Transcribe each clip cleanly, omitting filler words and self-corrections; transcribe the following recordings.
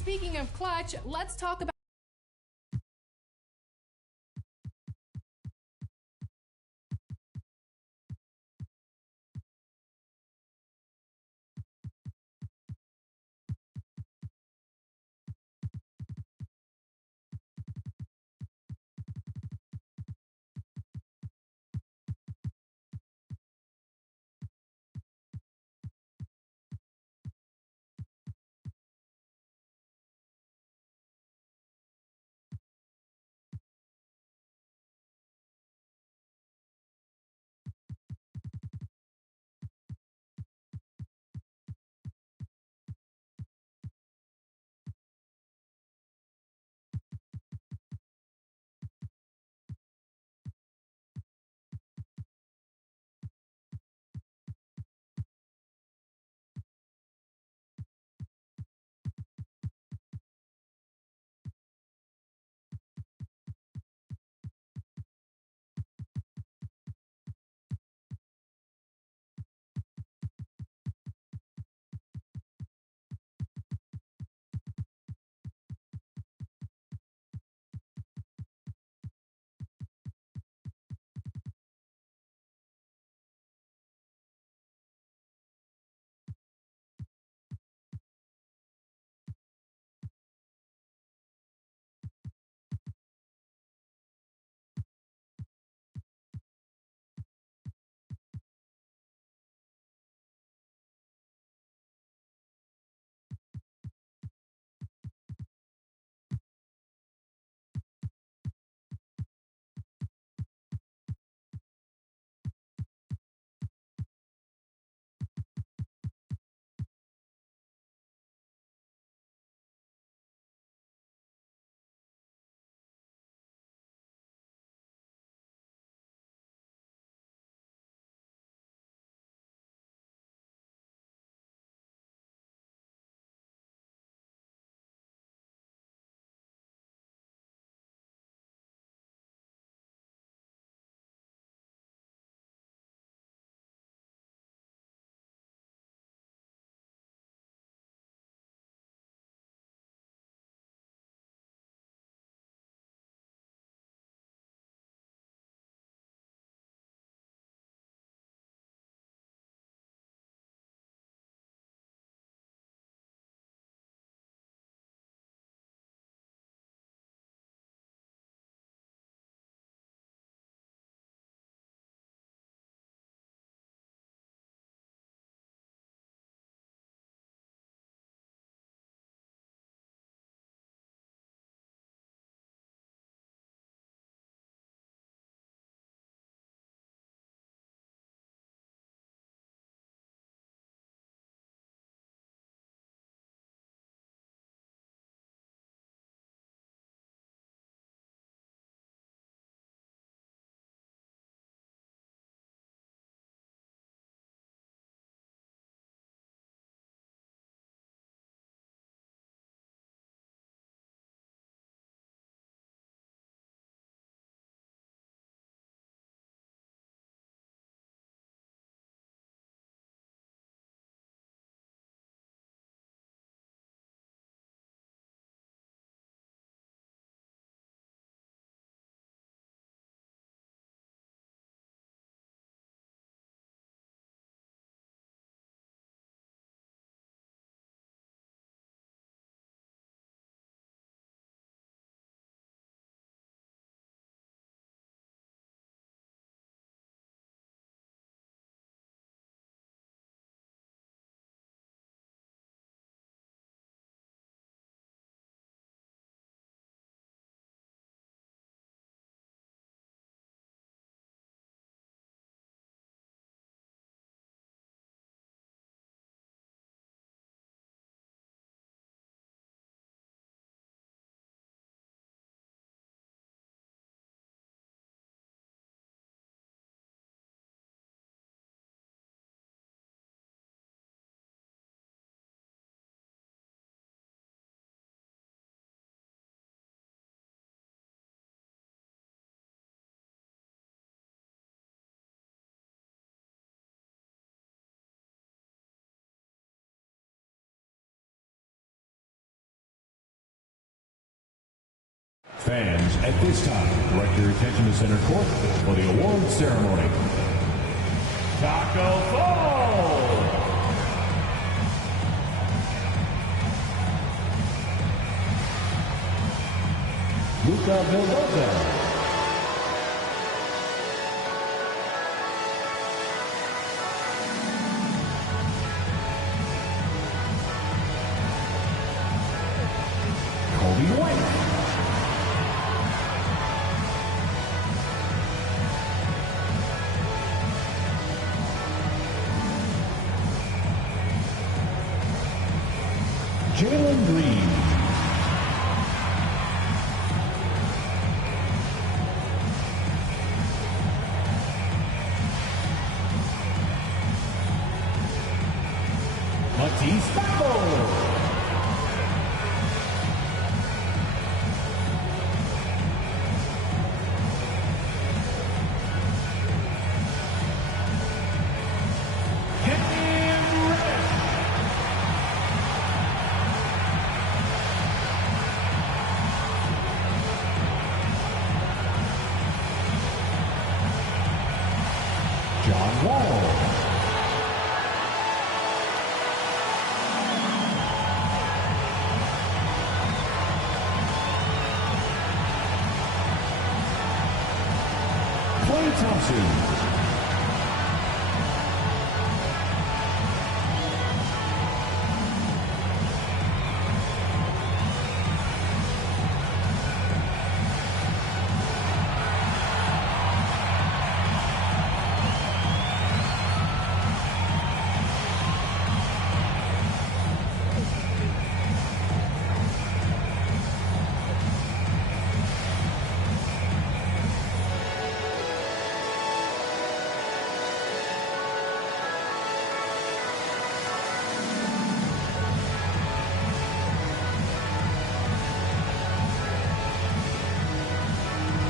Speaking of clutch, let's talk about Fans, at this time, direct your attention to center court for the award ceremony. Taco Fall! Luca Vildoza. Jalen Green. Matisse Bauer. John Wall. Clay Thompson.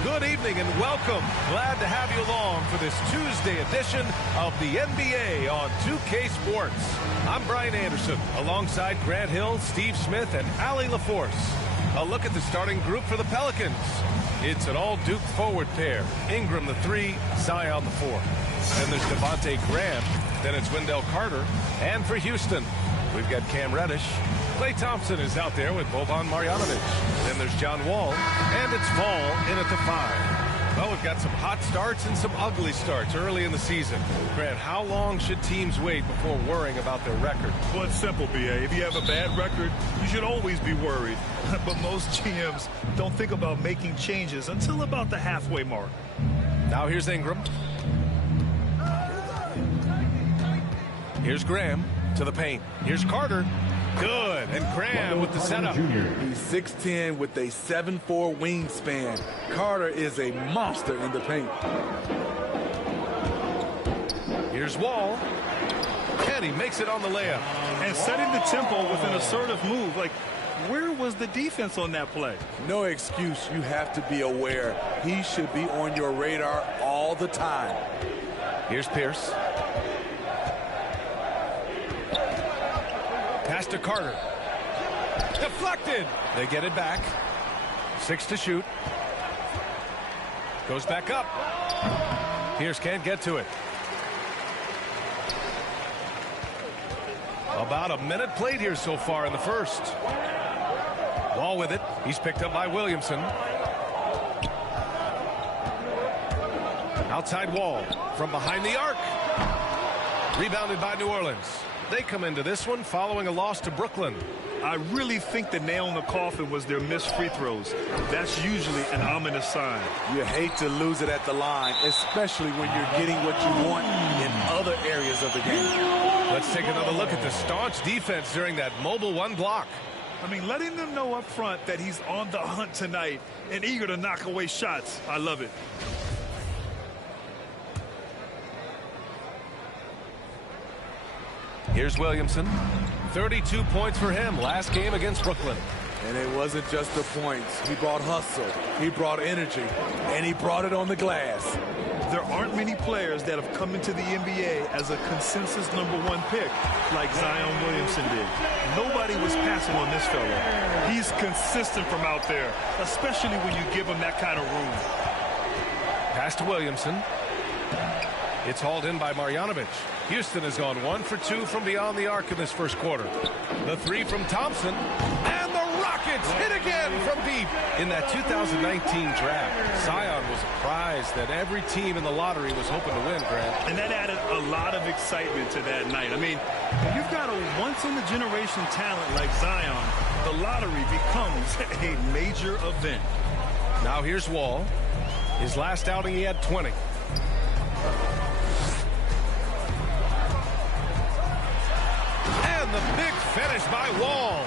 Good evening and welcome. Glad to have you along for this Tuesday edition of the NBA on 2K Sports. I'm Brian Anderson, alongside Grant Hill, Steve Smith, and Allie LaForce. A look at the starting group for the Pelicans. It's an all-Duke forward pair. Ingram the 3, Zion the 4. Then there's Devontae Graham. Then it's Wendell Carter. And for Houston, we've got Cam Reddish. Klay Thompson is out there with Boban Marjanovic. Then there's John Wall, and it's Fall in at the 5. Well, we've got some hot starts and some ugly starts early in the season. Grant, how long should teams wait before worrying about their record? Well, it's simple, B.A. If you have a bad record, you should always be worried. But most GMs don't think about making changes until about the halfway mark. Now here's Ingram. Here's Graham to the paint. Here's Carter. Good. And Graham with the setup. He's 6'10" with a 7'4" wingspan. Carter is a monster in the paint. Here's Wall. And he makes it on the layup. And setting the tempo with an assertive move. Like, where was the defense on that play? No excuse. You have to be aware. He should be on your radar all the time. Here's Pierce. Pass to Carter. Deflected. They get it back. 6 to shoot. Goes back up. Pierce can't get to it. About a minute played here so far in the first. Wall with it. He's picked up by Williamson. Outside Wall from behind the arc. Rebounded by New Orleans. They come into this one following a loss to Brooklyn. I really think the nail in the coffin was their missed free throws. That's usually an ominous sign. You hate to lose it at the line, especially when you're getting what you want in other areas of the game. Let's take another look at the staunch defense during that mobile 1 block. I mean, letting them know up front that he's on the hunt tonight and eager to knock away shots. I love it. Here's Williamson. 32 points for him last game against Brooklyn. And it wasn't just the points. He brought hustle, he brought energy, and he brought it on the glass. There aren't many players that have come into the NBA as a consensus #1 pick like Zion Williamson did. Nobody was passing on this fella. He's consistent from out there, especially when you give him that kind of room. Pass to Williamson. It's hauled in by Marjanovic. Houston has gone 1 for 2 from beyond the arc in this first quarter. The three from Thompson. And the Rockets hit again from deep. In that 2019 draft, Zion was a prize that every team in the lottery was hoping to win, Grant. And that added a lot of excitement to that night. I mean, when you've got a once-in-a-generation talent like Zion, the lottery becomes a major event. Now here's Wall. His last outing, he had 20. And the big finish by Wall.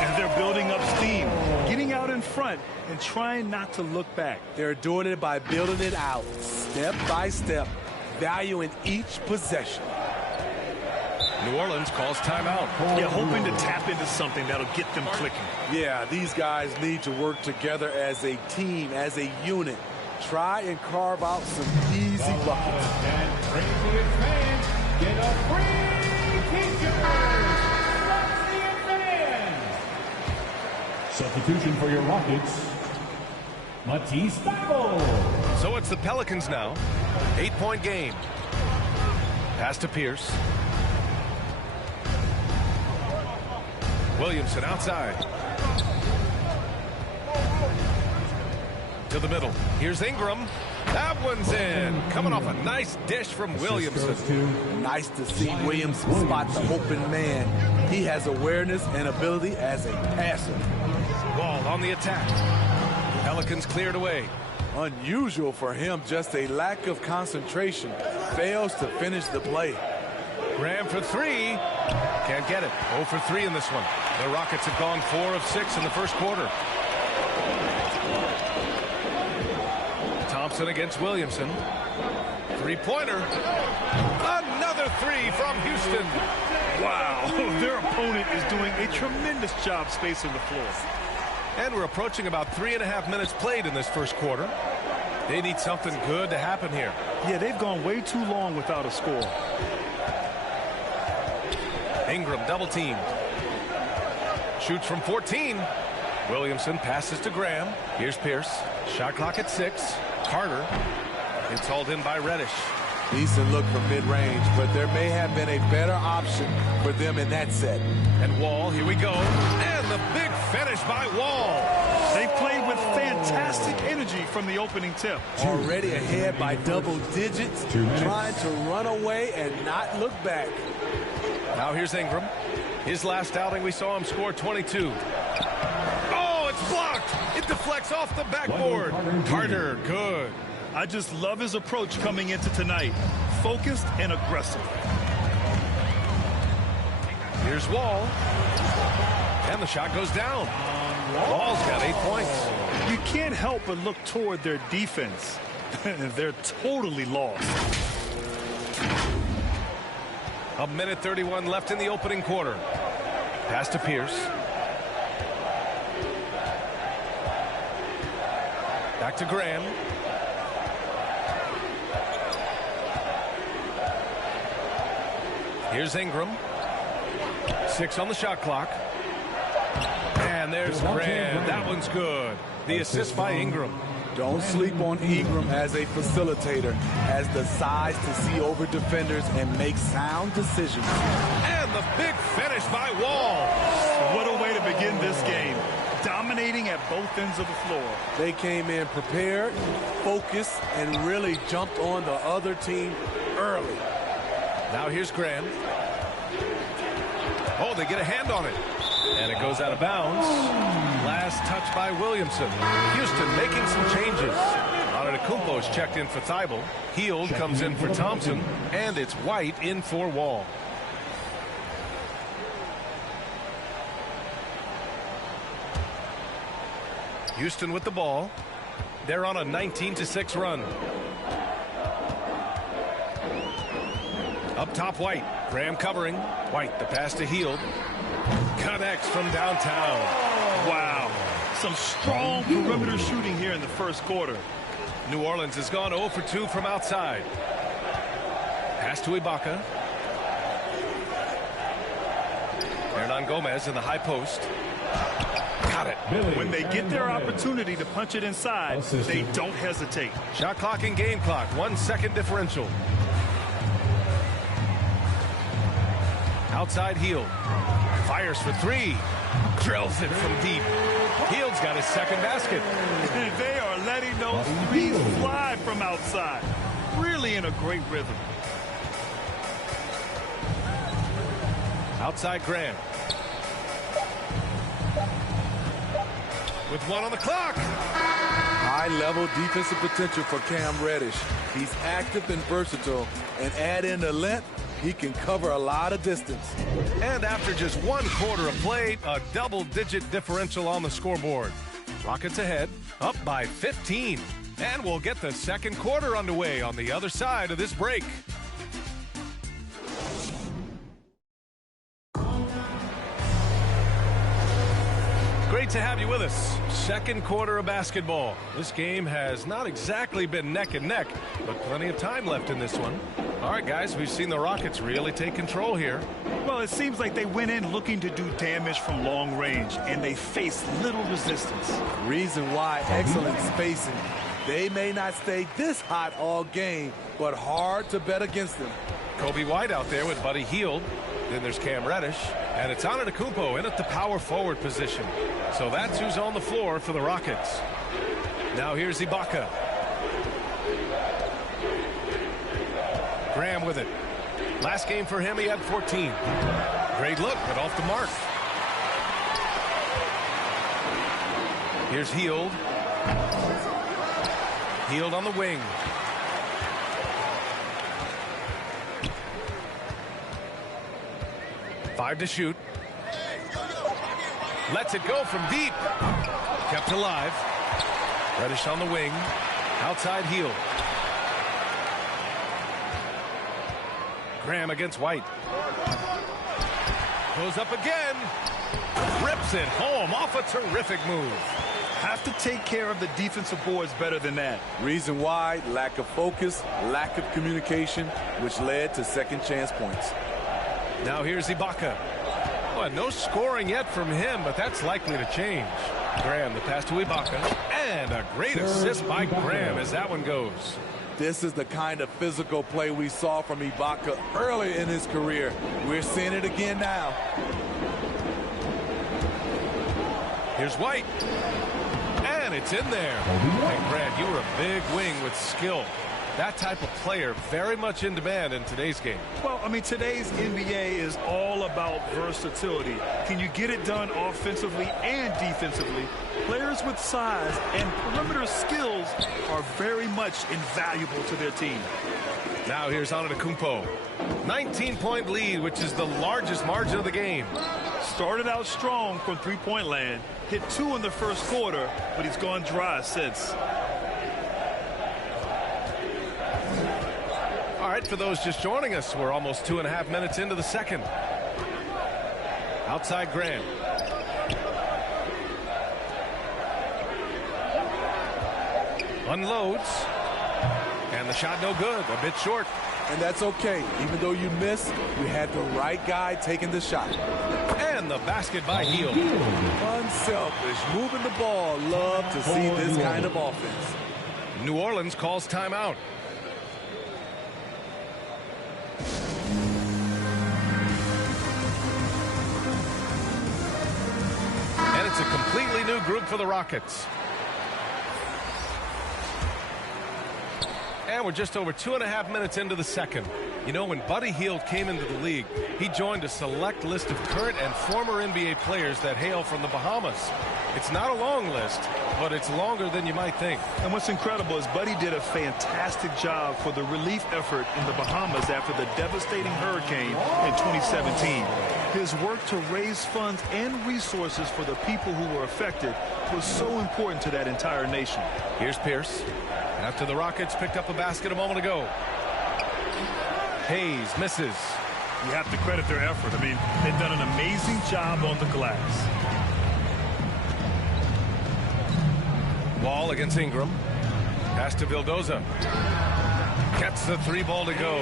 And they're building up steam, getting out in front and trying not to look back. They're doing it by building it out, step by step, valuing each possession. New Orleans calls timeout. Yeah, hoping to tap into something that'll get them clicking. Yeah, these guys need to work together as a team, as a unit. Try and carve out some easy buckets. Get a free t-shirt. Substitution for your Rockets, Ps4. So it's the Pelicans now. 8-point game. Pass to Pierce. Williamson outside. To the middle. Here's Ingram. That one's in. Coming off a nice dish from Williamson. Nice to see Williamson spot the open man. He has awareness and ability as a passer. Ball on the attack. Pelicans cleared away. Unusual for him, just a lack of concentration. Fails to finish the play. Graham for three. Can't get it. 0 for 3 in this one. The Rockets have gone 4 of 6 in the first quarter. Thompson against Williamson. Three-pointer. Another three from Houston. Wow, their opponent is doing a tremendous job spacing the floor. And we're approaching about 3.5 minutes played in this first quarter. They need something good to happen here. Yeah, they've gone way too long without a score. Ingram double teamed. Shoots from 14. Williamson passes to Graham. Here's Pierce. Shot clock at 6. Carter. It's hauled in by Reddish. Decent look from mid-range, but there may have been a better option for them in that set. And Wall, here we go. And the big finish by Wall. They played with fantastic energy from the opening tip. Already ahead by double digits, trying to run away and not look back. Now here's Ingram. His last outing, we saw him score 22. Oh, it's blocked. It deflects off the backboard. Carter, good. I just love his approach coming into tonight. Focused and aggressive. Here's Wall. And the shot goes down. Wall's got 8 points. You can't help but look toward their defense. They're totally lost. 1:31 left in the opening quarter. Pass to Pierce. Back to Graham. Here's Ingram. 6 on the shot clock. And there's Graham. That one's good. The assist by Ingram. Don't sleep on Ingram as a facilitator. Has the size to see over defenders and make sound decisions. And the big finish by Wall. What a way to begin this game. Dominating at both ends of the floor. They came in prepared, focused, and really jumped on the other team early. Now here's Graham. Oh, they get a hand on it. And it goes out of bounds. Last touch by Williamson. Houston making some changes. Antetokounmpo's checked in for Thibault. Hield comes in for Thompson. And it's White in for Wall. Houston with the ball. They're on a 19-6 run. Up top, White. Graham covering. White, the pass to Hield. Connects from downtown. Wow. Some strong perimeter shooting here in the first quarter. New Orleans has gone 0 for 2 from outside. Pass to Ibaka. Hernan Gomez in the high post. Got it. When they get their opportunity to punch it inside, they don't hesitate. Shot clock and game clock. 1 second differential. Outside Hield. Fires for 3. Drills it from deep. Hield's got his second basket. They are letting those threes fly from outside. Really in a great rhythm. Outside Graham. With 1 on the clock. High-level defensive potential for Cam Reddish. He's active and versatile, and add in the length, he can cover a lot of distance. And after just 1 quarter of play, a double-digit differential on the scoreboard. Rockets ahead, up by 15. And we'll get the second quarter underway on the other side of this break. Great to have you with us. Second quarter of basketball. This game has not exactly been neck and neck, but plenty of time left in this one. All right, guys, we've seen the Rockets really take control here. Well, it seems like they went in looking to do damage from long range, and they faced little resistance. Reason why, excellent spacing. They may not stay this hot all game, but hard to bet against them. Kobe White out there with Buddy Hield. Then there's Cam Reddish, and it's Antetokounmpo in at the power forward position. So that's who's on the floor for the Rockets. Now here's Ibaka. Graham with it. Last game for him, he had 14. Great look, but off the mark. Here's Hield. Hield on the wing. Five to shoot. Lets it go from deep. Kept alive. Reddish on the wing. Outside Hield. Graham against White. Goes up again. Rips it home off a terrific move. Have to take care of the defensive boards better than that. Reason why, lack of focus, lack of communication, which led to second chance points. Now here's Ibaka. Well, no scoring yet from him, but that's likely to change. Graham, the pass to Ibaka. And a great assist by Graham as that one goes. This is the kind of physical play we saw from Ibaka early in his career. We're seeing it again now. Here's White. And it's in there. And Grant, you were a big wing with skill. That type of player very much in demand in today's game. Well, I mean, today's NBA is all about versatility. Can you get it done offensively and defensively? Players with size and perimeter skills are very much invaluable to their team. Now here's Antetokounmpo. 19-point lead, which is the largest margin of the game. Started out strong from three-point land. Hit 2 in the first quarter, but he's gone dry since. All right, for those just joining us, we're almost 2.5 minutes into the second. Outside Graham. Unloads. And the shot no good, a bit short. And that's okay. Even though you missed, you had the right guy taking the shot. And the basket by Hield. Unselfish, moving the ball. Love to see this kind of offense. New Orleans calls timeout. And it's a completely new group for the Rockets. And we're just over 2.5 minutes into the second. You know, when Buddy Hield came into the league, he joined a select list of current and former NBA players that hail from the Bahamas. It's not a long list, but it's longer than you might think. And what's incredible is Buddy did a fantastic job for the relief effort in the Bahamas after the devastating hurricane in 2017. His work to raise funds and resources for the people who were affected was so important to that entire nation. Here's Pierce. After the Rockets picked up a basket a moment ago. Hayes misses. You have to credit their effort. I mean, they've done an amazing job on the glass. Wall against Ingram. Pass to Vildoza. Gets the 3 ball to go.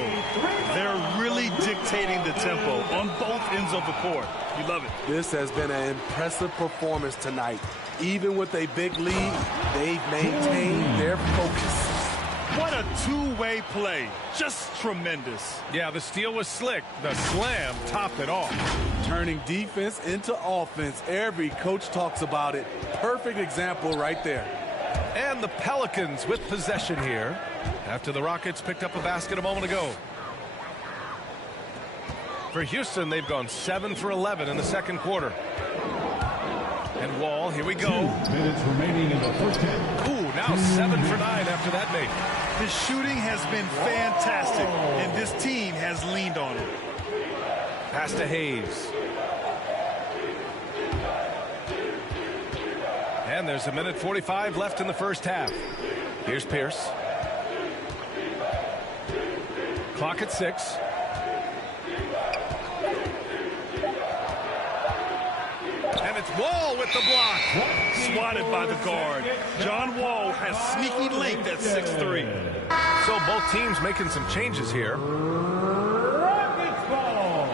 They're really dictating the tempo on both ends of the court. You love it. This has been an impressive performance tonight. Even with a big lead, they've maintained their focus. What a two-way play. Just tremendous. Yeah, the steal was slick. The slam topped it off. Turning defense into offense. Every coach talks about it. Perfect example right there. And the Pelicans with possession here after the Rockets picked up a basket a moment ago. For Houston, they've gone 7 for 11 in the second quarter. And Wall, here we go. 2 minutes remaining in the first half. Ooh, now 7 for 9 after that make. His shooting has been fantastic, and this team has leaned on it. Pass to Hayes. And there's 1:45 left in the first half. Here's Pierce. Clock at 6. And it's Wall with the block. Swatted by the guard. John Wall has sneaky length at 6'3". So both teams making some changes here. Rockets ball.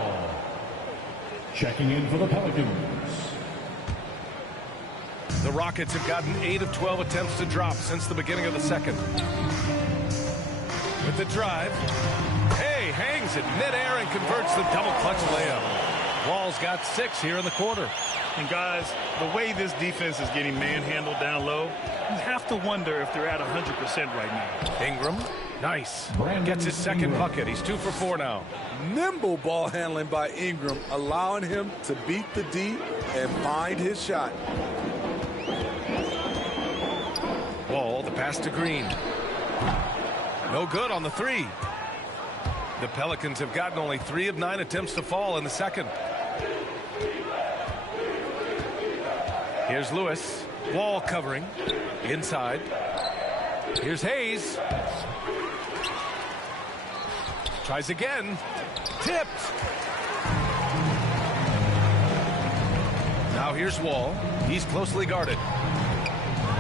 Checking in for the Pelicans. The Rockets have gotten 8 of 12 attempts to drop since the beginning of the second. With the drive. Hey, hangs in midair and converts the double clutch layup. Wall's got 6 here in the quarter. And guys, the way this defense is getting manhandled down low, you have to wonder if they're at 100% right now. Ingram, nice. Gets his second bucket. He's 2 for 4 now. Nimble ball handling by Ingram, allowing him to beat the D and find his shot. Wall, the pass to Green. No good on the 3. The Pelicans have gotten only 3 of 9 attempts to fall in the second. Here's Lewis. Wall covering. Inside. Here's Hayes. Tries again. Tipped. Now here's Wall. He's closely guarded.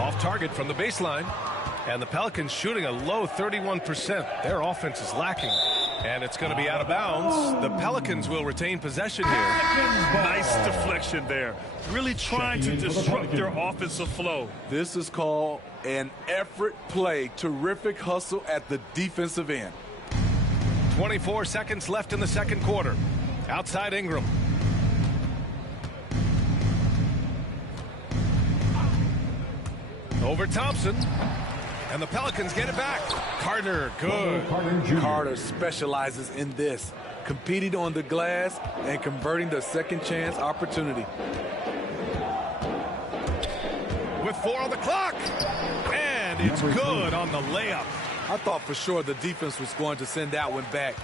Off target from the baseline. And the Pelicans shooting a low 31%. Their offense is lacking. And it's going to be out of bounds. The Pelicans will retain possession here. Nice deflection there. Really trying to disrupt their offensive flow. This is called an effort play. Terrific hustle at the defensive end. 24 seconds left in the second quarter. Outside Ingram. Over Thompson. And the Pelicans get it back. Carter, good. Carter specializes in this, competing on the glass and converting the second chance opportunity. With 4 on the clock. And it's good on the layup. I thought for sure the defense was going to send that one back,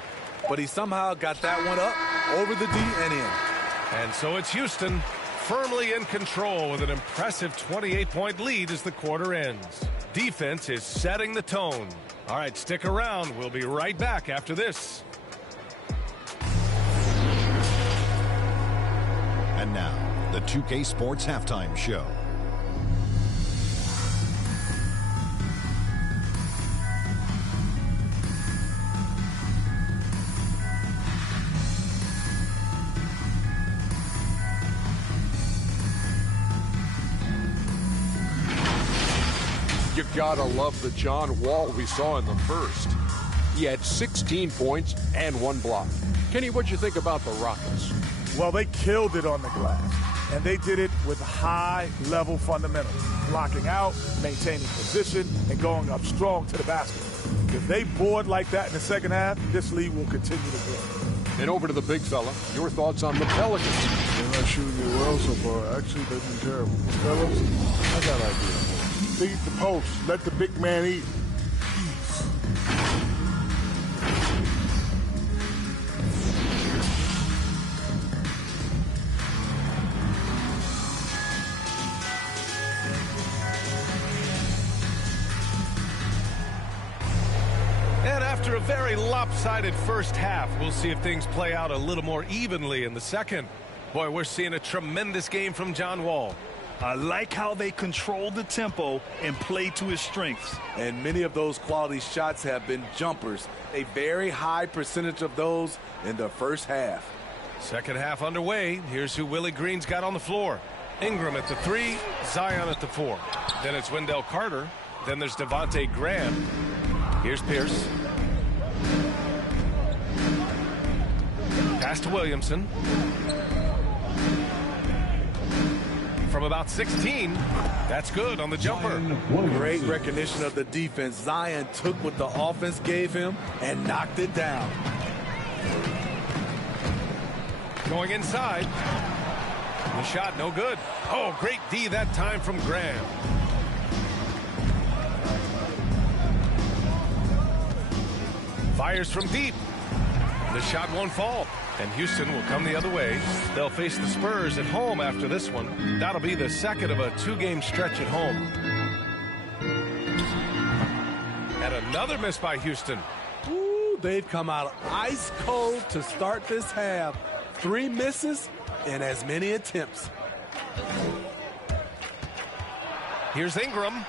but he somehow got that one up over the D and in. And so it's Houston firmly in control with an impressive 28-point lead as the quarter ends. Defense is setting the tone. All right, stick around. We'll be right back after this. And now, the 2K Sports Halftime Show. You gotta love the John Wall we saw in the first. He had 16 points and 1 block. Kenny, what'd you think about the Rockets? Well, they killed it on the glass, and they did it with high-level fundamentals, blocking out, maintaining position, and going up strong to the basket. If they board like that in the second half, this league will continue to grow. And over to the big fella, your thoughts on the Pelicans? They're not shooting it well so far. Actually, they've been terrible. Fellas, I got an idea. They eat the post. Let the big man eat. And after a very lopsided first half, we'll see if things play out a little more evenly in the second. Boy, we're seeing a tremendous game from John Wall. I like how they control the tempo and play to his strengths. And many of those quality shots have been jumpers. A very high percentage of those in the first half. Second half underway. Here's who Willie Green's got on the floor. Ingram at the 3, Zion at the 4. Then it's Wendell Carter. Then there's Devontae Graham. Here's Pierce. Pass to Williamson. From about 16, that's good on the jumper. Great recognition of the defense. Zion took what the offense gave him and knocked it down. Going inside. The shot no good. Oh, great D that time from Graham. Fires from deep. The shot won't fall. And Houston will come the other way. They'll face the Spurs at home after this one. That'll be the second of a 2-game stretch at home. And another miss by Houston. Ooh, they've come out ice cold to start this half. 3 misses and as many attempts. Here's Ingram.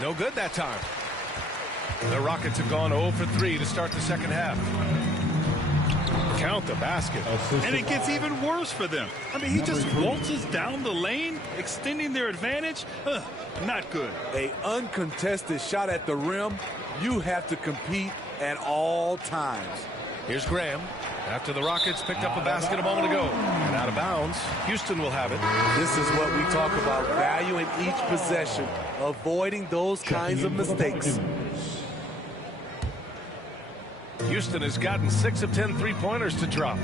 No good that time. The Rockets have gone 0 for 3 to start the second half. Count the basket. And it gets even worse for them. I mean, he just waltzes down the lane, extending their advantage. Not good. An uncontested shot at the rim. You have to compete at all times. Here's Graham. After the Rockets picked up a basket a moment ago. And out of bounds. Houston will have it. This is what we talk about, valuing each possession, avoiding those kinds of mistakes. Houston has gotten 6 of 10 3-pointers to drop.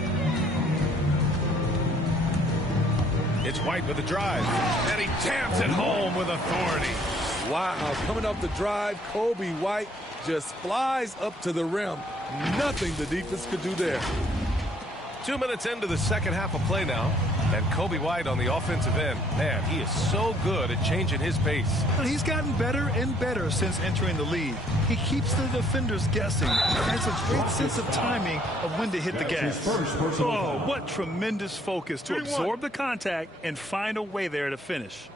It's White with a drive. And he jams it home with authority. Wow, coming off the drive, Kobe White just flies up to the rim. Nothing the defense could do there. 2 minutes into the second half of play now. And Kobe White on the offensive end. Man, he is so good at changing his pace. Well, he's gotten better and better since entering the league. He keeps the defenders guessing. Has a great sense of timing of when to hit the gas. Oh, what tremendous focus to absorb the contact and find a way there to finish.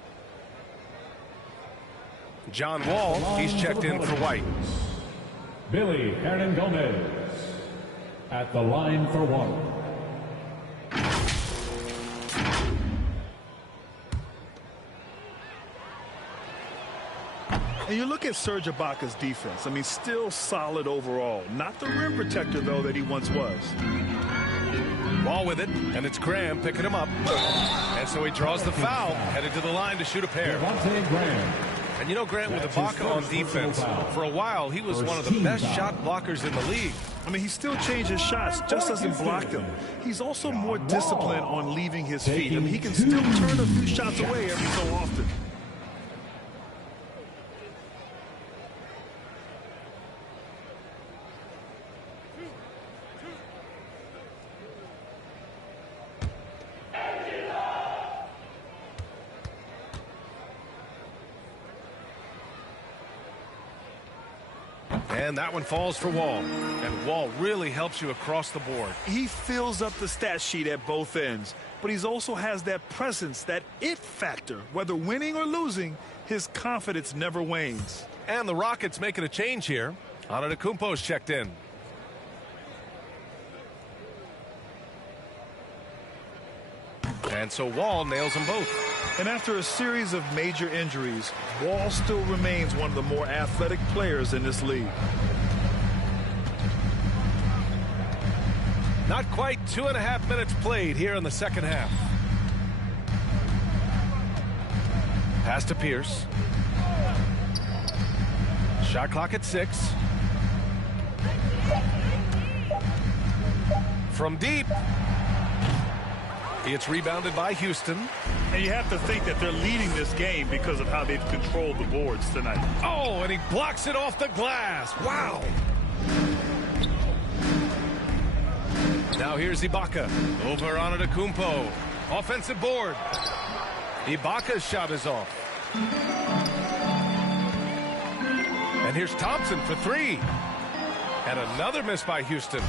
John Wall, he's checked in for White. Billy Hernan-Gomez at the line for 1. And you look at Serge Ibaka's defense. I mean, still solid overall. Not the rim protector, though, that he once was. Ball with it, and it's Graham picking him up. And so he draws the foul, headed to the line to shoot a pair. And you know, Grant, with Ibaka on defense, for a while, he was one of the best shot blockers in the league. I mean, he still changes shots, just doesn't block them. He's also more disciplined on leaving his feet. I mean, he can still turn a few shots away every so often. And that one falls for Wall. And Wall really helps you across the board. He fills up the stat sheet at both ends, but he also has that presence, that it factor. Whether winning or losing, his confidence never wanes. And the Rockets making a change here. Antetokounmpo's checked in. And so Wall nails them both. And after a series of major injuries, Wall still remains one of the more athletic players in this league. Not quite 2.5 minutes played here in the second half. Pass to Pierce. Shot clock at 6. From deep. It's rebounded by Houston. And you have to think that they're leading this game because of how they've controlled the boards tonight. Oh, and he blocks it off the glass. Wow. Now here's Ibaka. Over Antetokounmpo. Offensive board. Ibaka's shot is off. And here's Thompson for 3. And another miss by Houston.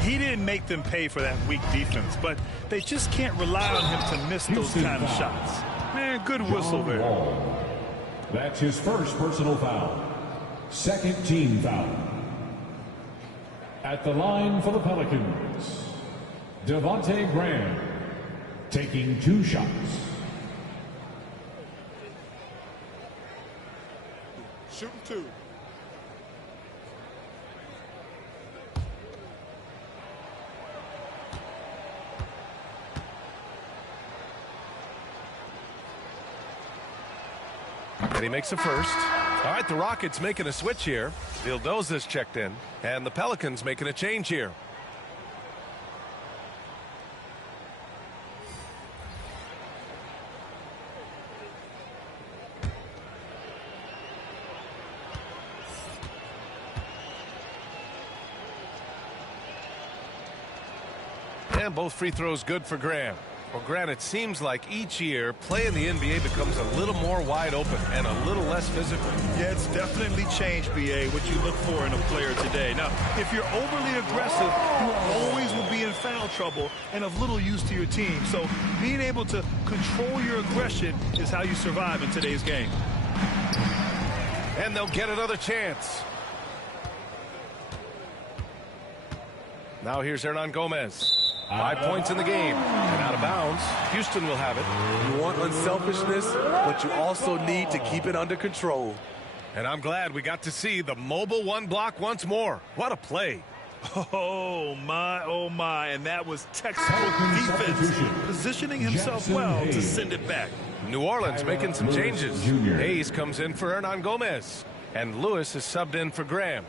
He didn't make them pay for that weak defense, but they just can't rely on him to miss those kind of shots. Man, good whistle there. Wall. That's his first personal foul. Second team foul. At the line for the Pelicans, Devontae Graham taking 2 shots. Shooting 2. And he makes a first. All right, the Rockets making a switch here. Vildoza's checked in, and the Pelicans making a change here. And both free throws good for Graham. Well, Grant, it seems like each year play in the NBA becomes a little more wide open and a little less physical. Yeah, it's definitely changed, BA, what you look for in a player today. Now, if you're overly aggressive, you always will be in foul trouble and of little use to your team. So being able to control your aggression is how you survive in today's game. And they'll get another chance. Now here's Hernan Gomez. 5 points in the game and out of bounds. Houston will have it. You want unselfishness, but you also need to keep it under control. And I'm glad we got to see the mobile 1 block once more. What a play. Oh my, and that was textbook defense, positioning himself well to send it back. New Orleans making some changes. Hayes comes in for Hernan Gomez, and Lewis is subbed in for Graham.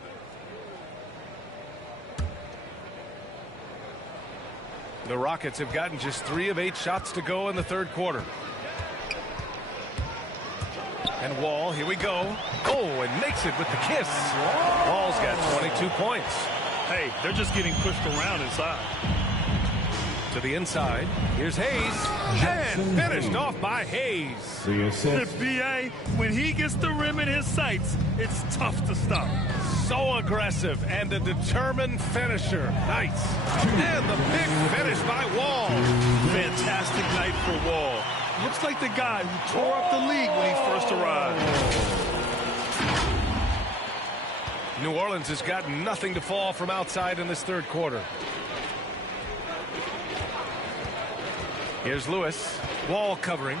The Rockets have gotten just 3 of 8 shots to go in the third quarter. And Wall, here we go. Oh, and makes it with the kiss. Wall's got 22 points. Hey, they're just getting pushed around inside. To the inside. Here's Hayes. And finished off by Hayes. The assist. BA, when he gets the rim in his sights, it's tough to stop. So aggressive and a determined finisher. Nice. And the big finish by Wall. Fantastic night for Wall. Looks like the guy who tore up the league when he first arrived. New Orleans has got nothing to fall from outside in this third quarter. Here's Lewis. Wall covering.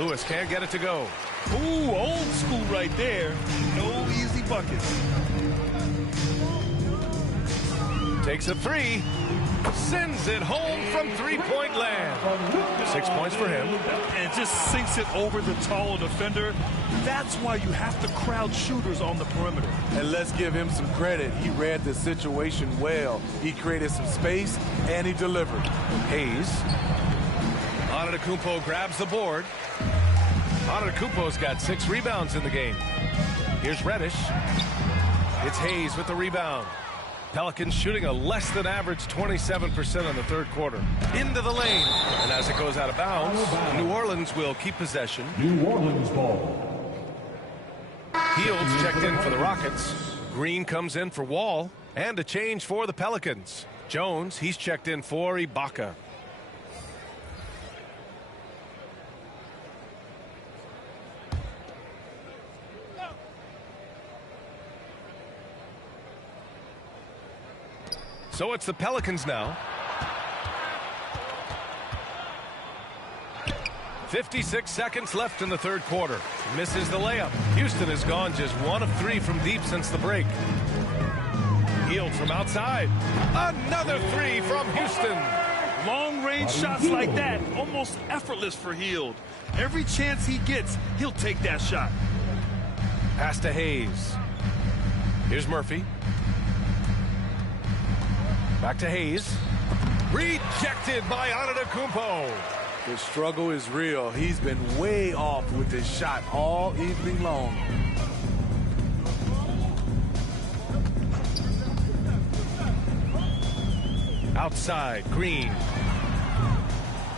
Lewis can't get it to go. Ooh, old school right there. No easy buckets. Takes a 3. Sends it home from 3-point land. 6 points for him. And just sinks it over the taller defender. That's why you have to crowd shooters on the perimeter. And let's give him some credit. He read the situation well. He created some space, and he delivered. Hayes. Antetokounmpo grabs the board. Antetokounmpo's got 6 rebounds in the game. Here's Reddish. It's Hayes with the rebound. Pelicans shooting a less than average 27% in the third quarter. Into the lane. And as it goes out of bounds, New Orleans will keep possession. New Orleans ball. Fields checked in for the Rockets. Green comes in for Wall. And a change for the Pelicans. Jones, he's checked in for Ibaka. So it's the Pelicans now. 56 seconds left in the third quarter. Misses the layup. Houston has gone just 1 of 3 from deep since the break. Hield from outside. Another 3 from Houston. Long-range shots like that, almost effortless for Hield. Every chance he gets, he'll take that shot. Pass to Hayes. Here's Murphy. Back to Hayes. Rejected by Antetokounmpo. The struggle is real. He's been way off with this shot all evening long. Outside, Green.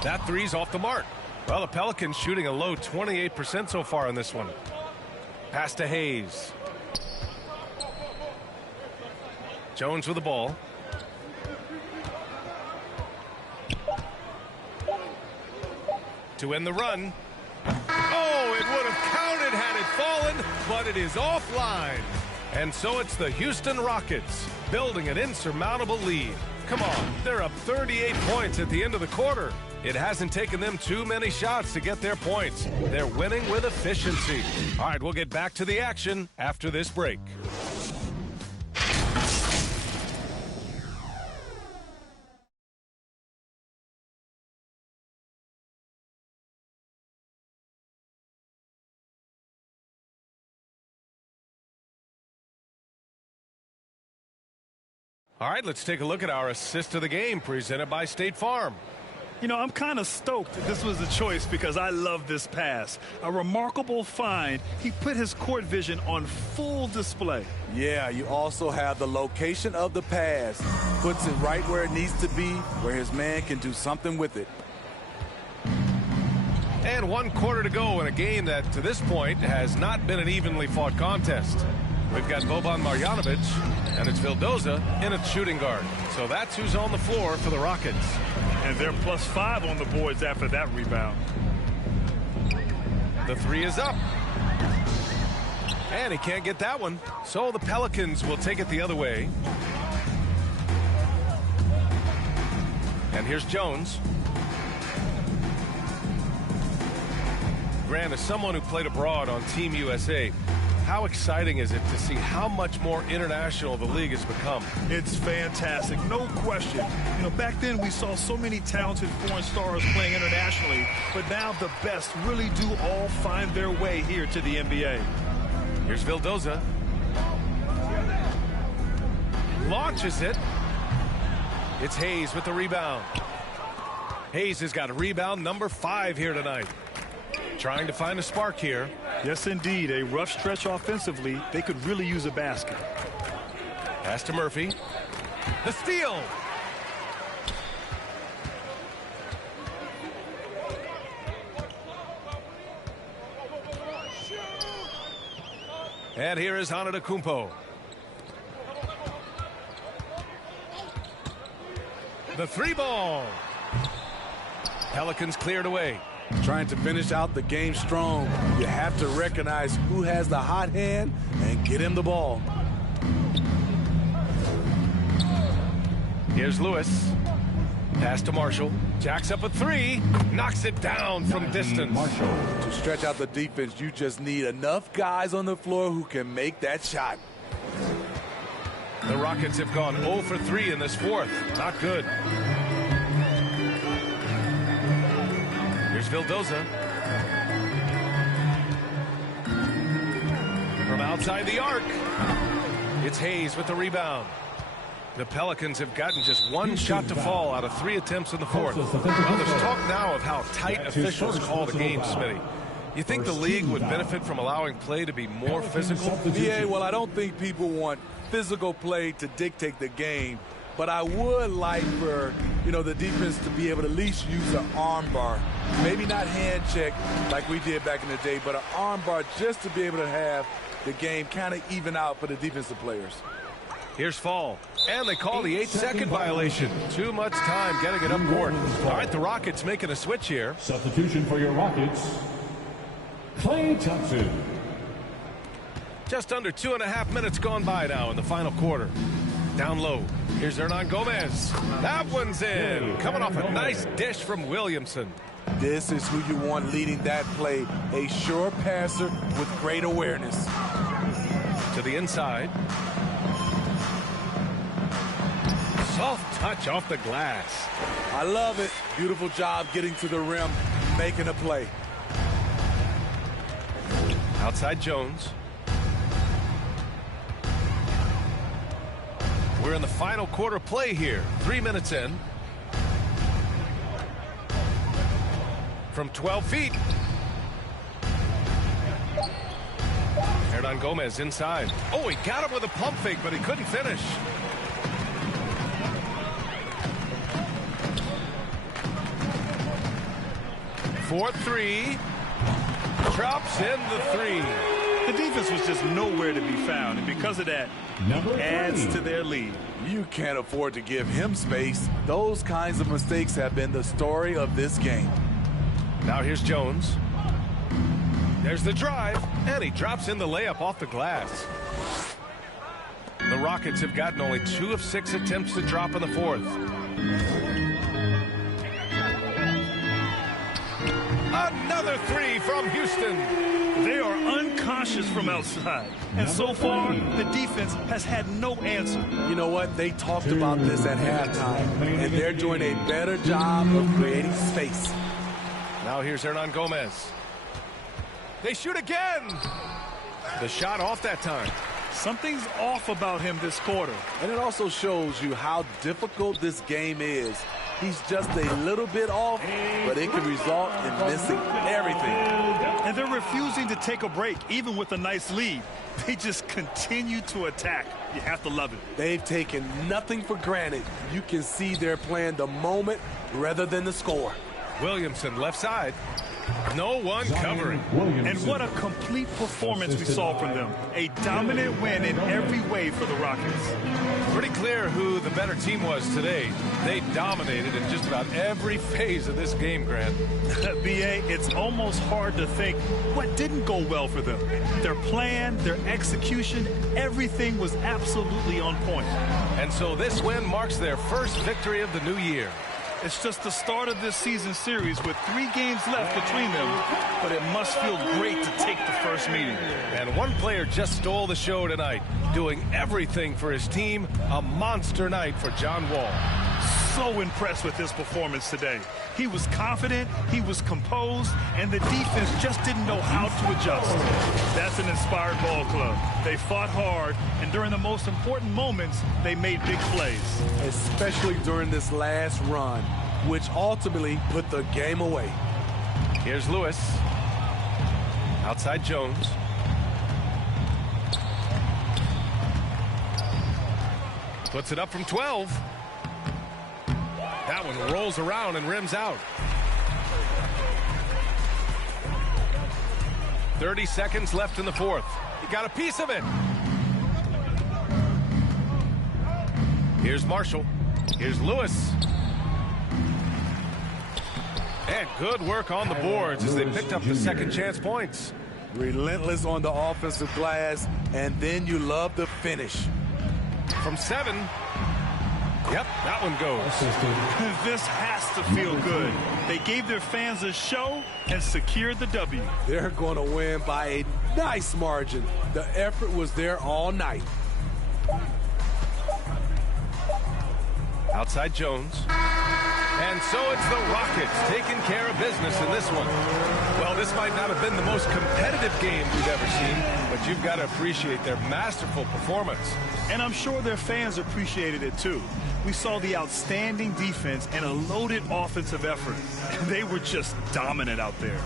That 3's off the mark. Well, the Pelicans shooting a low 28% so far in this one. Pass to Hayes. Jones with the ball. to win the run. Oh, it would have counted had it fallen, but it is offline. And so it's the Houston Rockets building an insurmountable lead. Come on, they're up 38 points at the end of the quarter. It hasn't taken them too many shots to get their points. They're winning with efficiency. All right, we'll get back to the action after this break. All right, let's take a look at our assist of the game presented by State Farm. You know, I'm kind of stoked that this was a choice because I love this pass. A remarkable find. He put his court vision on full display. Yeah, you also have the location of the pass. Puts it right where it needs to be, where his man can do something with it. And 1 quarter to go in a game that, to this point, has not been an evenly fought contest. We've got Boban Marjanovic, and it's Vildoza in at shooting guard. So that's who's on the floor for the Rockets. And they're +5 on the boards after that rebound. The three is up. And he can't get that one. So the Pelicans will take it the other way. And here's Jones. Grant, as someone who played abroad on Team USA, how exciting is it to see how much more international the league has become? It's fantastic, no question. You know, back then we saw so many talented foreign stars playing internationally, but now the best really do all find their way here to the NBA. Here's Vildoza. Launches it. It's Hayes with the rebound. Hayes has got a rebound number 5 here tonight. Trying to find a spark here. Yes, indeed. A rough stretch offensively. They could really use a basket. Pass to Murphy. The steal. And here is Antetokounmpo. The 3-ball. Pelicans cleared away. Trying to finish out the game strong, you have to recognize who has the hot hand and get him the ball. Here's Lewis. Pass to Marshall. Jacks up a 3. Knocks it down from distance. To stretch out the defense, you just need enough guys on the floor who can make that shot. The Rockets have gone 0 for 3 in this fourth. Not good. Here's Vildoza. From outside the arc. It's Hayes with the rebound. The Pelicans have gotten just 1 shot to fall out of 3 attempts in the fourth. Well, there's talk now of how tight officials call the game, Smitty. You think the league would benefit from allowing play to be more physical? Yeah, well, I don't think people want physical play to dictate the game. But I would like for, the defense to be able to at least use an arm bar. Maybe not hand check like we did back in the day, but an arm bar just to be able to have the game kind of even out for the defensive players. Here's Fall. And they call the 8-second violation. Too much time getting it up court. All right, the Rockets making a switch here. Substitution for your Rockets, Klay Thompson. Just under 2.5 minutes gone by now in the final quarter. Down low. Here's Hernan Gomez. That one's in. Coming off a nice dish from Williamson. This is who you want leading that play. A sure passer with great awareness. To the inside. Soft touch off the glass. I love it. Beautiful job getting to the rim, making a play. Outside Jones. We're in the final quarter play here. 3 minutes in. From 12 feet. Hernan Gomez inside. Oh, he got him with a pump fake, but he couldn't finish. Fourth 3. Drops in the 3. The defense was just nowhere to be found, and because of that, adds to their lead. You can't afford to give him space. Those kinds of mistakes have been the story of this game. Now here's Jones. There's the drive, and he drops in the layup off the glass. The Rockets have gotten only 2 of 6 attempts to drop in the fourth. Another three from Houston. They are unconscious from outside. And so far, the defense has had no answer. You know what? They talked about this at halftime, and they're doing a better job of creating space. Now here's Hernan Gomez. They shoot again. The shot off that time. Something's off about him this quarter. And it also shows you how difficult this game is. He's just a little bit off, but it can result in missing everything. And they're refusing to take a break, even with a nice lead. They just continue to attack. You have to love it. They've taken nothing for granted. You can see they're playing the moment rather than the score. Williamson left side. No one covering. And what a complete performance we saw from them. A dominant win in every way for the Rockets. Pretty clear who the better team was today. They dominated in just about every phase of this game, Grant. B.A., it's almost hard to think what didn't go well for them. Their plan, their execution, everything was absolutely on point. And so this win marks their first victory of the new year. It's just the start of this season series with 3 games left between them, but it must feel great to take the first meeting. And one player just stole the show tonight, doing everything for his team. A monster night for John Wall. So impressed with his performance today. He was confident, he was composed, and the defense just didn't know how to adjust. That's an inspired ball club. They fought hard, and during the most important moments, they made big plays. Especially during this last run, which ultimately put the game away. Here's Lewis. Outside Jones. Puts it up from 12. That one rolls around and rims out. 30 seconds left in the fourth. He got a piece of it. Here's Marshall. Here's Lewis. And good work on the boards as they picked up the second chance points. Relentless on the offensive glass, and then you love the finish. From 7. Yep, that one goes. This has to feel good. They gave their fans a show and secured the W. They're going to win by a nice margin. The effort was there all night. Outside Jones. And so it's the Rockets taking care of business in this one. Well, this might not have been the most competitive game we've ever seen, but you've got to appreciate their masterful performance. And I'm sure their fans appreciated it too. We saw the outstanding defense and a loaded offensive effort. They were just dominant out there.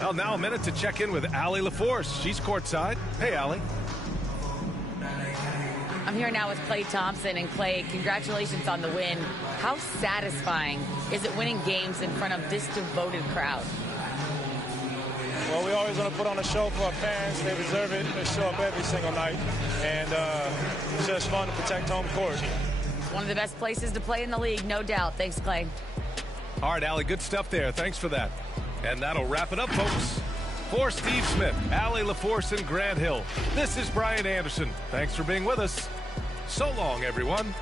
Well, now a minute to check in with Allie LaForce. She's courtside. Hey, Allie. I'm here now with Clay Thompson. And Clay, congratulations on the win. How satisfying is it winning games in front of this devoted crowd? Well, we always want to put on a show for our fans. They deserve it. They show up every single night. And it's just fun to protect home court. It's one of the best places to play in the league, no doubt. Thanks, Clay. All right, Allie, good stuff there. Thanks for that. And that'll wrap it up, folks. For Steve Smith, Allie LaForce, and Grant Hill, this is Brian Anderson. Thanks for being with us. So long, everyone.